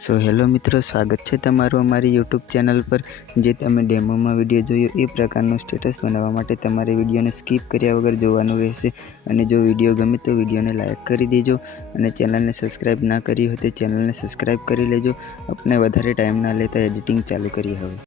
So hello मित्रों, स्वागत है तमारू अमारी यूट्यूब चैनल पर। जे तमे डेमो में विडियो जोयो ए प्रकारनो स्टेटस बनावा माटे तमारे विडियो ने स्कीप कर्या वगर जोवानुं रहेशे। अने जो विडियो गमे तो विडियो ने लाइक करी देजो अने चैनल ने सब्सक्राइब ना करी हो तो चैनल ने सब्सक्राइब करी लेजो। अपने वधारे टाइम ना लेता एडिटिंग चालू करिए हवे।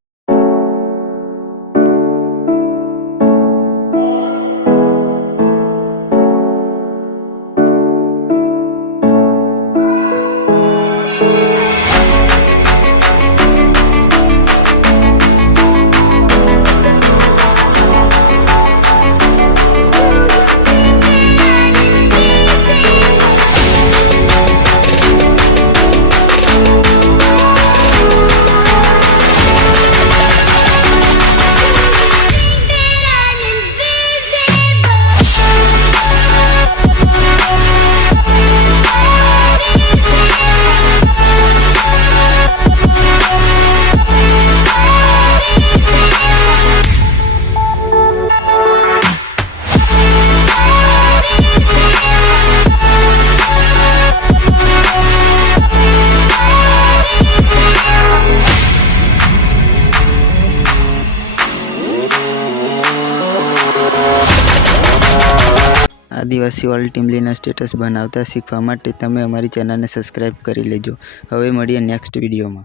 आदिवासी वाली टीमलीना स्टेटस बनावता शीखवा माटे तमे अमारी चेनल ने सब्सक्राइब करी लेजो। हवे मळीए नेक्स्ट विडियो में।